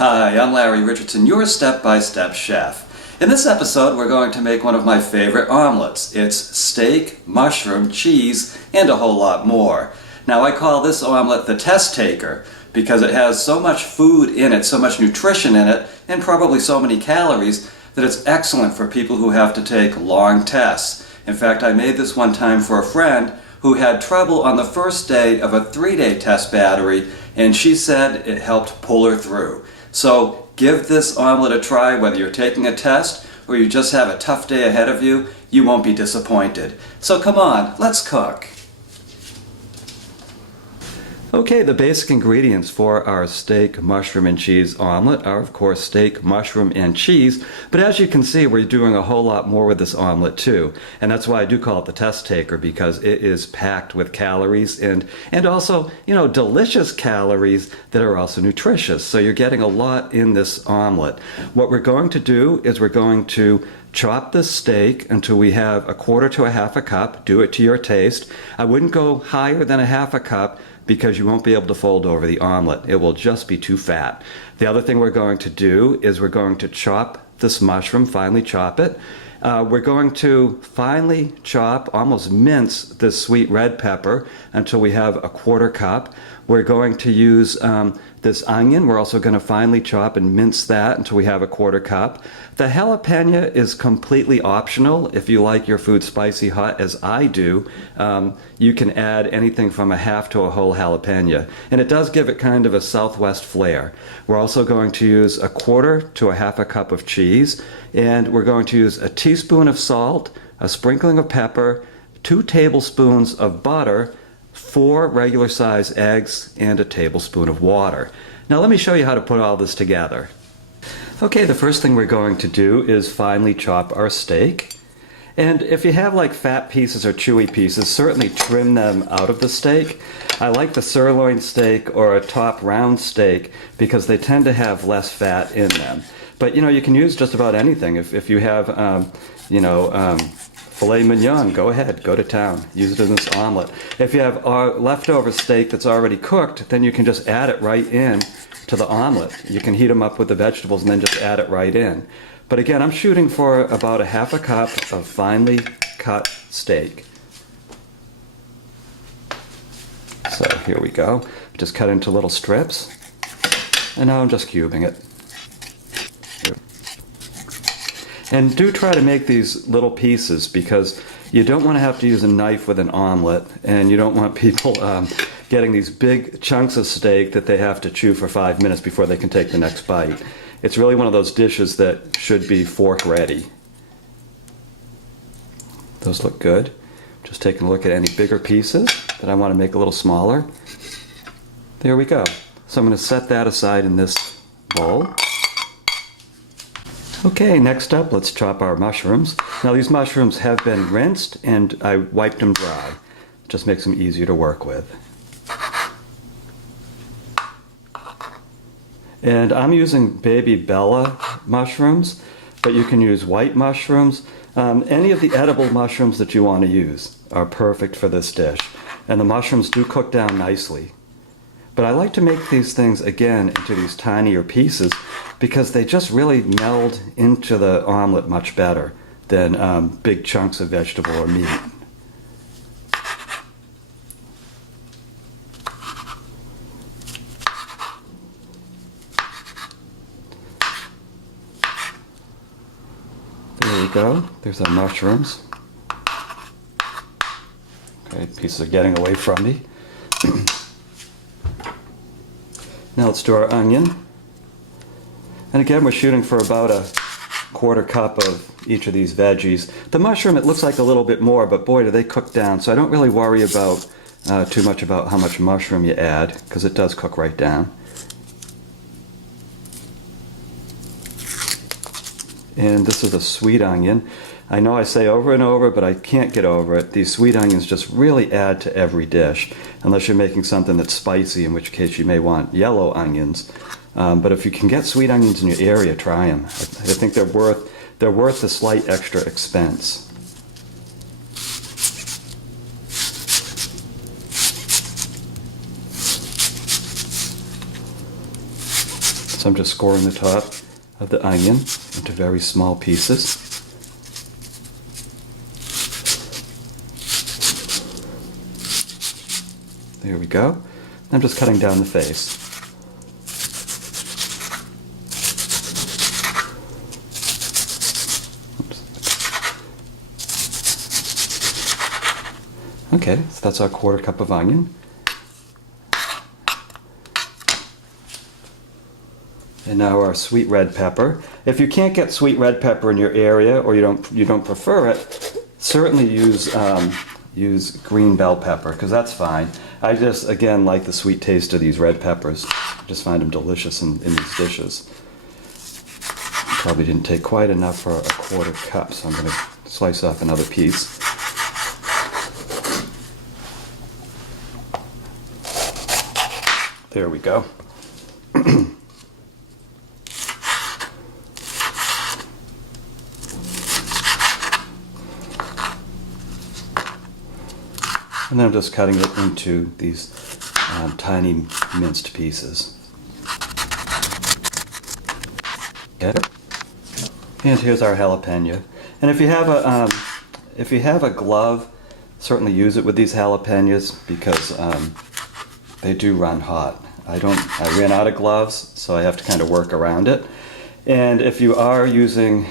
Hi, I'm Larry Richardson, your step-by-step chef. In this episode, we're going to make one of my favorite omelets. It's steak, mushroom, cheese, and a whole lot more. Now, I call this omelet the test taker because it has so much food in it, so much nutrition in it, and probably so many calories that it's excellent for people who have to take long tests. In fact, I made this one time for a friend who had trouble on the first day of a 3-day test battery, and she said it helped pull her through. So give this omelet a try whether you're taking a test or you just have a tough day ahead of you. You won't be disappointed. So come on, let's cook. Okay, the basic ingredients for our steak, mushroom, and cheese omelet are, of course, steak, mushroom, and cheese. But as you can see, we're doing a whole lot more with this omelet too. And that's why I do call it the test taker, because it is packed with calories and also, delicious calories that are also nutritious. So you're getting a lot in this omelet. What we're going to do is we're going to chop the steak until we have 1/4 to 1/2 cup. Do it to your taste. I wouldn't go higher than 1/2 cup, because you won't be able to fold over the omelet. It will just be too fat. The other thing we're going to do is we're going to chop this mushroom, finely chop it. We're going to finely chop, almost mince, this sweet red pepper until we have 1/4 cup. We're going to use this onion. We're also going to finely chop and mince that until we have 1/4 cup. The jalapeno is completely optional. If you like your food spicy hot, as I do, you can add anything from 1/2 to a whole jalapeno. And it does give it kind of a Southwest flair. We're also going to use 1/4 to 1/2 cup of cheese. And we're going to use a teaspoon of salt, a sprinkling of pepper, 2 tablespoons of butter, 4 regular size eggs, and a tablespoon of water. Now let me show you how to put all this together. Okay, the first thing we're going to do is finely chop our steak. And if you have like fat pieces or chewy pieces, certainly trim them out of the steak. I like the sirloin steak or a top round steak because they tend to have less fat in them. But you can use just about anything. If you have, filet mignon, go ahead, go to town. Use it in this omelet. If you have leftover steak that's already cooked, then you can just add it right in to the omelet. You can heat them up with the vegetables and then just add it right in. But again, I'm shooting for about 1/2 cup of finely cut steak. So here we go. Just cut into little strips. And now I'm just cubing it. And do try to make these little pieces because you don't want to have to use a knife with an omelet, and you don't want people getting these big chunks of steak that they have to chew for 5 minutes before they can take the next bite. It's really one of those dishes that should be fork ready. Those look good. Just taking a look at any bigger pieces that I want to make a little smaller. There we go. So I'm going to set that aside in this bowl. Okay, next up, let's chop our mushrooms. Now these mushrooms have been rinsed and I wiped them dry. It just makes them easier to work with. And I'm using baby Bella mushrooms, but you can use white mushrooms. Any of the edible mushrooms that you want to use are perfect for this dish. And the mushrooms do cook down nicely. But I like to make these things, again, into these tinier pieces because they just really meld into the omelet much better than big chunks of vegetable or meat. There we go. There's our mushrooms. Okay, pieces are getting away from me. Now let's do our onion. And again, we're shooting for about 1/4 cup of each of these veggies. The mushroom, it looks like a little bit more, but boy, do they cook down. So I don't really worry about too much about how much mushroom you add, because it does cook right down. And this is a sweet onion. I know I say over and over, but I can't get over it. These sweet onions just really add to every dish, unless you're making something that's spicy, in which case you may want yellow onions. But if you can get sweet onions in your area, try them. I think they're worth the slight extra expense. So I'm just scoring the top of the onion into very small pieces. There we go. I'm just cutting down the face. Okay, so that's our 1/4 cup of onion. And now our sweet red pepper. If you can't get sweet red pepper in your area, or you don't prefer it, certainly use green bell pepper, because that's fine. I just, again, like the sweet taste of these red peppers. I just find them delicious in these dishes. Probably didn't take quite enough for a 1/4 cup, so I'm going to slice off another piece. There we go. And then I'm just cutting it into these tiny minced pieces. Okay. And here's our jalapeno. And if you have a glove, certainly use it with these jalapenos, because they do run hot. I ran out of gloves, so I have to kind of work around it. And if you are using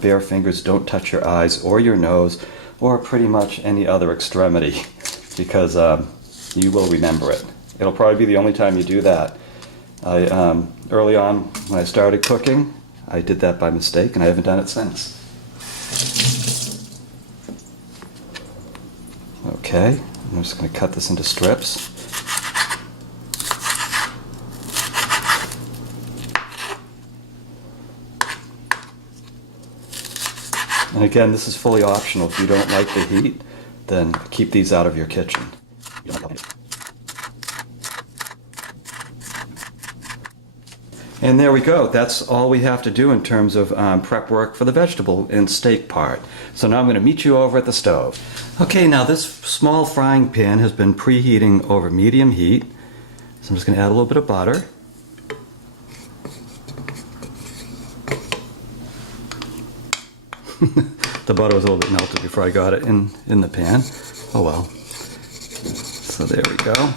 bare fingers, don't touch your eyes or your nose or pretty much any other extremity, because you will remember it. It'll probably be the only time you do that. Early on when I started cooking, I did that by mistake, and I haven't done it since. Okay, I'm just going to cut this into strips. And again, this is fully optional. If you don't like the heat, then keep these out of your kitchen. And there we go. That's all we have to do in terms of prep work for the vegetable and steak part. So now I'm going to meet you over at the stove. Okay, now this small frying pan has been preheating over medium heat. So I'm just going to add a little bit of butter. The butter was a little bit melted before I got it in the pan. Oh well. So there we go.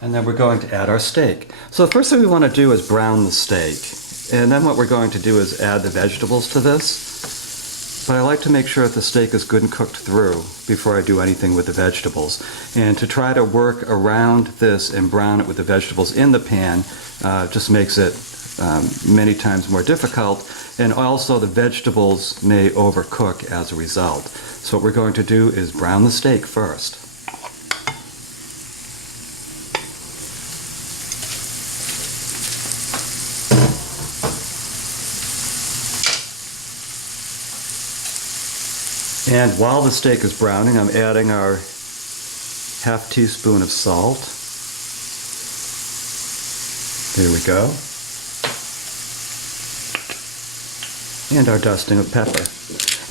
And then we're going to add our steak. So the first thing we want to do is brown the steak. And then what we're going to do is add the vegetables to this. But I like to make sure that the steak is good and cooked through before I do anything with the vegetables. And to try to work around this and brown it with the vegetables in the pan just makes it many times more difficult. And also the vegetables may overcook as a result. So what we're going to do is brown the steak first. And while the steak is browning, I'm adding our 1/2 teaspoon of salt. There we go. And our dusting of pepper.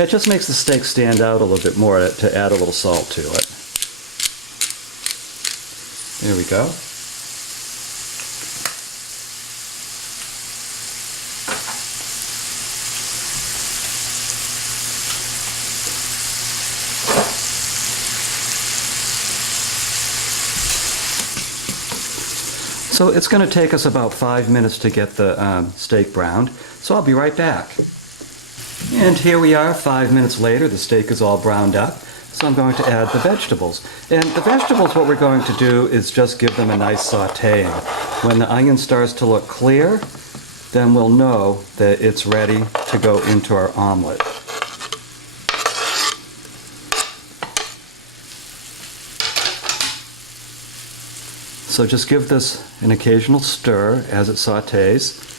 It just makes the steak stand out a little bit more to add a little salt to it. There we go. So it's going to take us about 5 minutes to get the steak browned, so I'll be right back. And here we are 5 minutes later. The steak is all browned up, so I'm going to add the vegetables. And the vegetables, what we're going to do is just give them a nice sautéing. When the onion starts to look clear, then we'll know that it's ready to go into our omelet. So just give this an occasional stir as it sautés.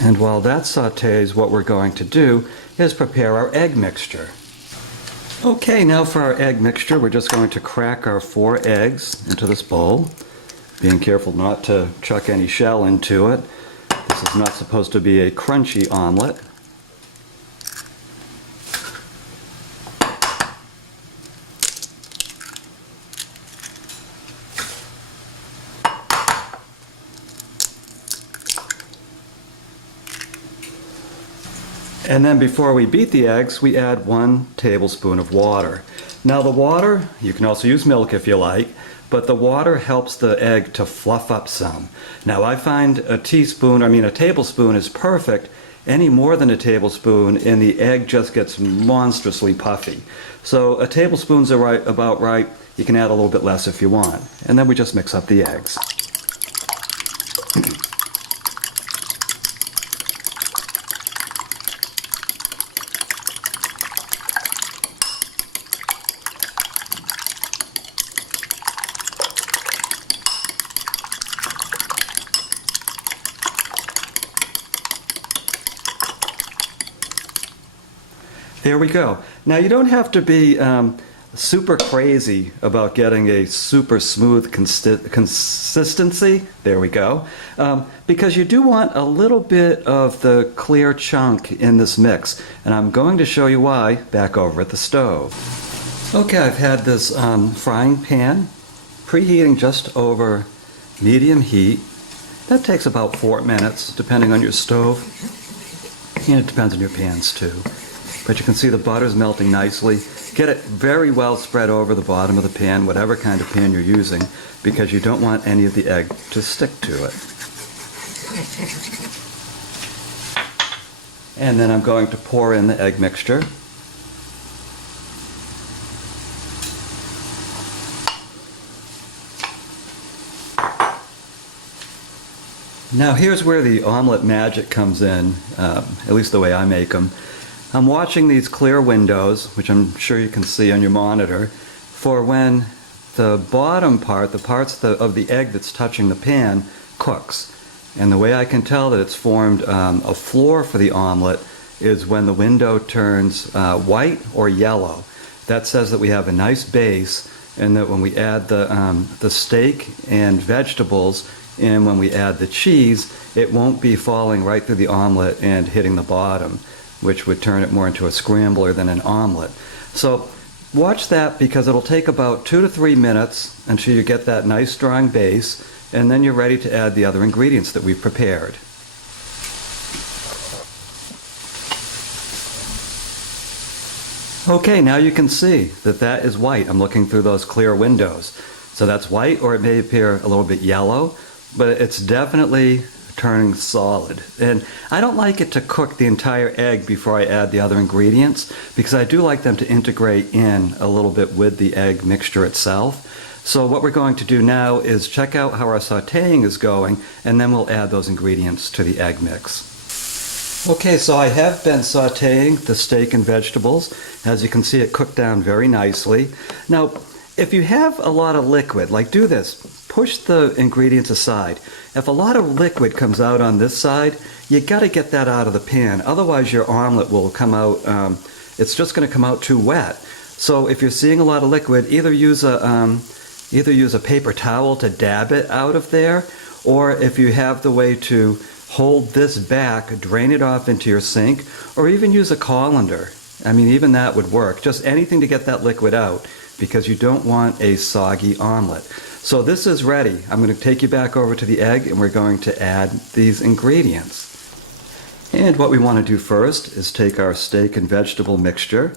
And while that sautés, what we're going to do is prepare our egg mixture. Okay, now for our egg mixture, we're just going to crack our 4 eggs into this bowl, being careful not to chuck any shell into it. This is not supposed to be a crunchy omelet. And then before we beat the eggs, we add 1 tablespoon of water. Now the water, you can also use milk if you like, but the water helps the egg to fluff up some. Now I find a tablespoon is perfect. Any more than a tablespoon and the egg just gets monstrously puffy. So a tablespoon's about right. You can add a little bit less if you want. And then we just mix up the eggs. There we go. Now you don't have to be super crazy about getting a super smooth consistency. There we go. Because you do want a little bit of the clear chunk in this mix. And I'm going to show you why back over at the stove. Okay, I've had this frying pan preheating just over medium heat. That takes about 4 minutes depending on your stove. And it depends on your pans too. But you can see the butter's melting nicely. Get it very well spread over the bottom of the pan, whatever kind of pan you're using, because you don't want any of the egg to stick to it. And then I'm going to pour in the egg mixture. Now here's where the omelet magic comes in, at least the way I make them. I'm watching these clear windows, which I'm sure you can see on your monitor, for when the bottom part, the parts of the egg that's touching the pan, cooks. And the way I can tell that it's formed a floor for the omelet is when the window turns white or yellow. That says that we have a nice base, and that when we add the steak and vegetables, and when we add the cheese, it won't be falling right through the omelet and hitting the bottom, which would turn it more into a scrambler than an omelet. So watch that, because it'll take about 2 to 3 minutes until you get that nice strong base, and then you're ready to add the other ingredients that we've prepared. Okay, now you can see that that is white. I'm looking through those clear windows. So that's white, or it may appear a little bit yellow, but it's definitely turning solid. And I don't like it to cook the entire egg before I add the other ingredients, because I do like them to integrate in a little bit with the egg mixture itself. So what we're going to do now is check out how our sautéing is going, and then we'll add those ingredients to the egg mix. Okay, so I have been sautéing the steak and vegetables. As you can see, it cooked down very nicely. Now, if you have a lot of liquid, like do this, push the ingredients aside. If a lot of liquid comes out on this side, you got to get that out of the pan. Otherwise your omelet will come out, it's just going to come out too wet. So if you're seeing a lot of liquid, either use a paper towel to dab it out of there, or if you have the way to hold this back, drain it off into your sink, or even use a colander. I mean, even that would work. Just anything to get that liquid out, because you don't want a soggy omelet. So this is ready. I'm going to take you back over to the egg, and we're going to add these ingredients. And what we want to do first is take our steak and vegetable mixture,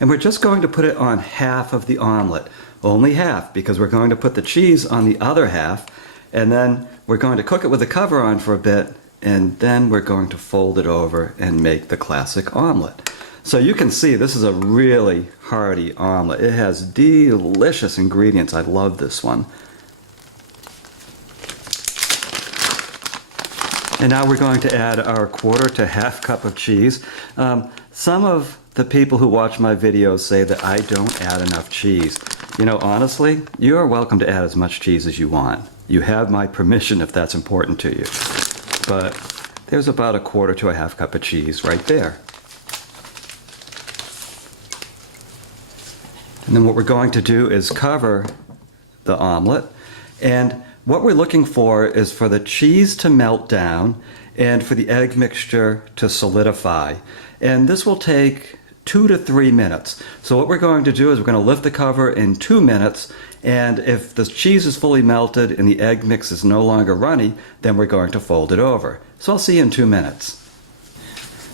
and we're just going to put it on half of the omelet. Only half, because we're going to put the cheese on the other half, and then we're going to cook it with the cover on for a bit, and then we're going to fold it over and make the classic omelet. So you can see this is a really hearty omelet. It has delicious ingredients. I love this one. And now we're going to add our 1/4 to 1/2 cup of cheese. Some of the people who watch my videos say that I don't add enough cheese. You know, honestly, you are welcome to add as much cheese as you want. You have my permission if that's important to you. But there's about a 1/4 to 1/2 cup of cheese right there. And then what we're going to do is cover the omelet, and what we're looking for is for the cheese to melt down and for the egg mixture to solidify. And this will take 2 to 3 minutes. So what we're going to do is we're going to lift the cover in 2 minutes, and if the cheese is fully melted and the egg mix is no longer runny, then we're going to fold it over. So I'll see you in 2 minutes.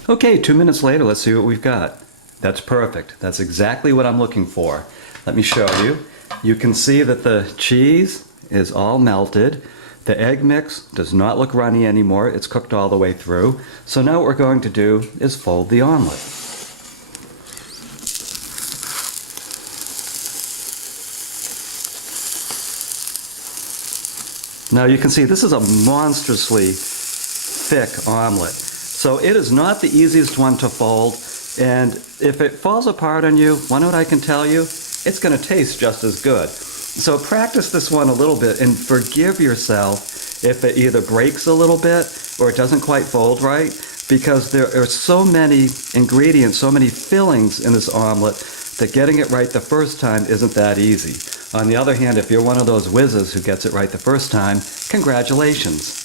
Okay, 2 minutes later, let's see what we've got. That's perfect. That's exactly what I'm looking for. Let me show you. You can see that the cheese is all melted. The egg mix does not look runny anymore. It's cooked all the way through. So now what we're going to do is fold the omelet. Now you can see this is a monstrously thick omelet. So it is not the easiest one to fold, and if it falls apart on you, one note I can tell you, it's going to taste just as good. So practice this one a little bit and forgive yourself if it either breaks a little bit or it doesn't quite fold right, because there are so many ingredients, so many fillings in this omelet that getting it right the first time isn't that easy. On the other hand, if you're one of those whizzes who gets it right the first time, congratulations.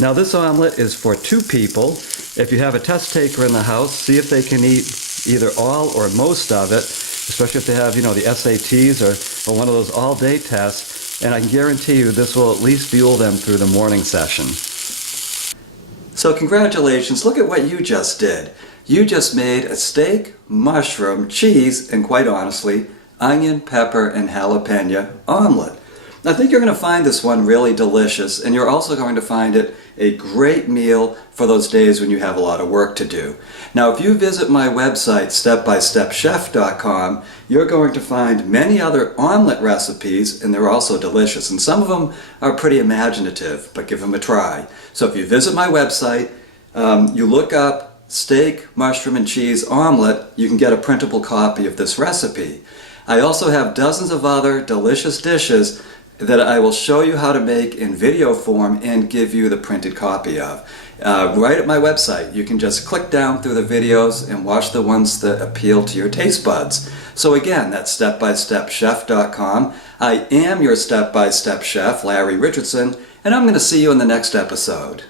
Now this omelet is for 2 people. If you have a test taker in the house, see if they can eat either all or most of it, especially if they have, the SATs or one of those all-day tests, and I can guarantee you this will at least fuel them through the morning session. So congratulations, look at what you just did. You just made a steak, mushroom, cheese, and quite honestly, onion, pepper, and jalapeno omelet. I think you're going to find this one really delicious, and you're also going to find it a great meal for those days when you have a lot of work to do. Now, if you visit my website, stepbystepchef.com, you're going to find many other omelet recipes, and they're also delicious. And some of them are pretty imaginative, but give them a try. So if you visit my website, you look up steak, mushroom, and cheese omelet, you can get a printable copy of this recipe. I also have dozens of other delicious dishes that I will show you how to make in video form and give you the printed copy of. Right at my website, you can just click down through the videos and watch the ones that appeal to your taste buds. So again, that's stepbystepchef.com. I am your step-by-step chef, Larry Richardson, and I'm going to see you in the next episode.